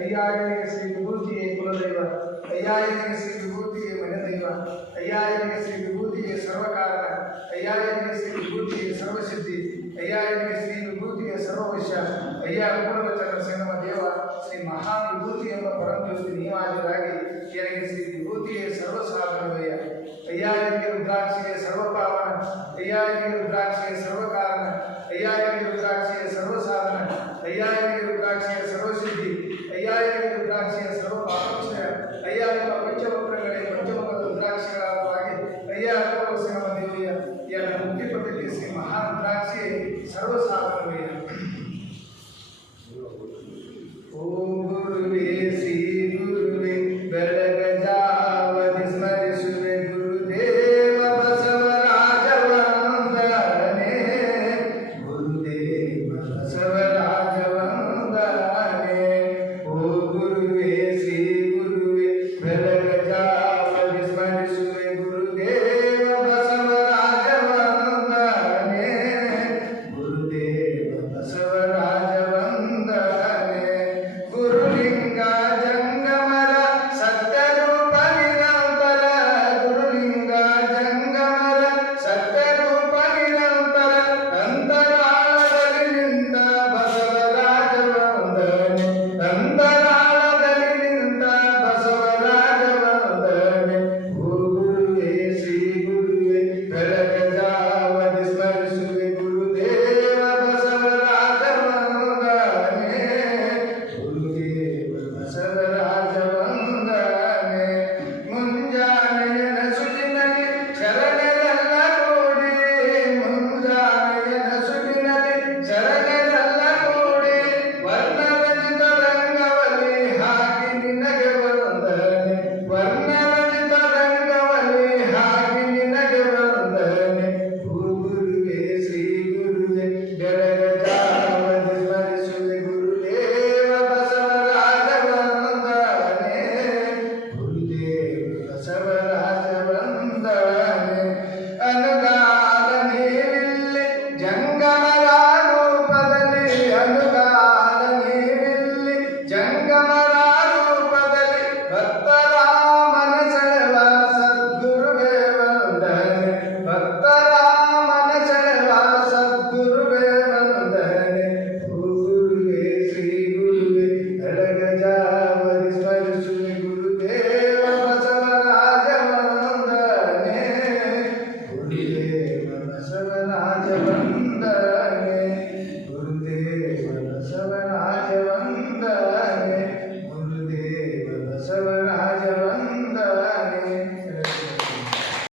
ಅಯ್ಯಾಯನಿಗೆ ಶ್ರೀ ವಿಭೂತಿಯೇ ಕುಲದೈವ, ಅಯ್ಯಾಯನಿಗೆ ಶ್ರೀ ವಿಭೂತಿಯೇ ಮನೆದೈವ, ಅಯ್ಯಾಯನಿಗೆ ಶ್ರೀ ವಿಭೂತಿಯೇ ಸರ್ವಕಾರಣ, ಅಯ್ಯಾಯನಿಗೆ ಶ್ರೀ ವಿಭೂತಿಯೇ ಸರ್ವಸಿದ್ಧಿ, ಅಯ್ಯಾಯನಿಗೆ ಶ್ರೀ ವಿಭೂತಿಯೇ ಸರ್ವವಶ್ಯ, ಅಯ್ಯ ಪೂರ್ವಚನ ಸೇನಮ ದೇವ ಶ್ರೀ ಮಹಾವಿಭೂತಿ ಎಂಬ ಪರಂಜ್ಯೋತಿ ನೀವಾದಿರಾಗಿ ನನಗೆ ಶ್ರೀ ವಿಭೂತಿಯೇ ಸರ್ವಸಾಧನವಯ್ಯ, ಅಯ್ಯಾಯನಿಗೆ ರುದ್ರಾಕ್ಷಿಯೇ ಸರ್ವಪಾವನ, ಅಯ್ಯಾಯನಿಗೆ ರುದ್ರಾಕ್ಷಿಯೇ ಸರ್ವಕಾರಣ, ಅಯ್ಯಾಯನಿಗೆ ರುದ್ರಾಕ್ಷಿಯೇ ಸರ್ವಸಾಧನ, ಅಯ್ಯಾಯನಿಗೆ ರುದ್ರಾಕ್ಷಿಯ ಸರ್ವಸಿದ್ಧಿ, ಅಯ್ಯಾಯನಿಗೆ ರುದ್ರಾಕ್ಷಿಯ ಸರ್ವಪಾಪಕ್ಷಯ, ಅಯ್ಯಾಯನ ಪಂಚವಕ್ರಗಳಿಂದ